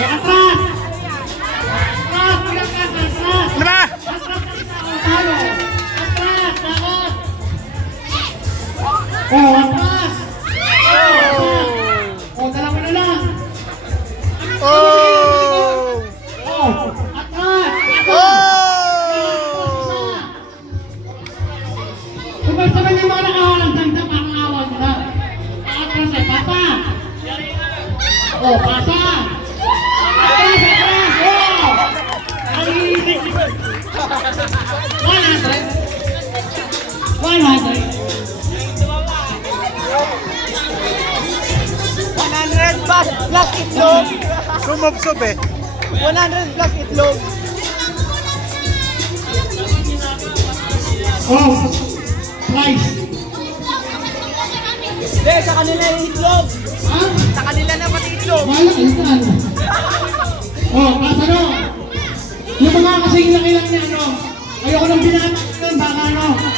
Atras! Atras! Atras! Atras! Ano ba? Atras! Dapat! Oh, atras! Oh, dalawa na lang. Oh! Oh, atras! Oh! Sabay-sabay yung mga nakahalang ganda, parang awan mo na. Atras eh, pasa! Oh, pasa! Atras! Atras! Oh! Alilig! 100! 100! 100 plus itlog. Sumubsob eh. 100 plus itlog. Oh! Price! Hindi, sa kanila yung itlog. Ha? Sa kanila na pati itlog. Wala, ilan? Oh, kasano? Yung mga kasing laki lang niya, ano? Ayoko nang binata, baka ano?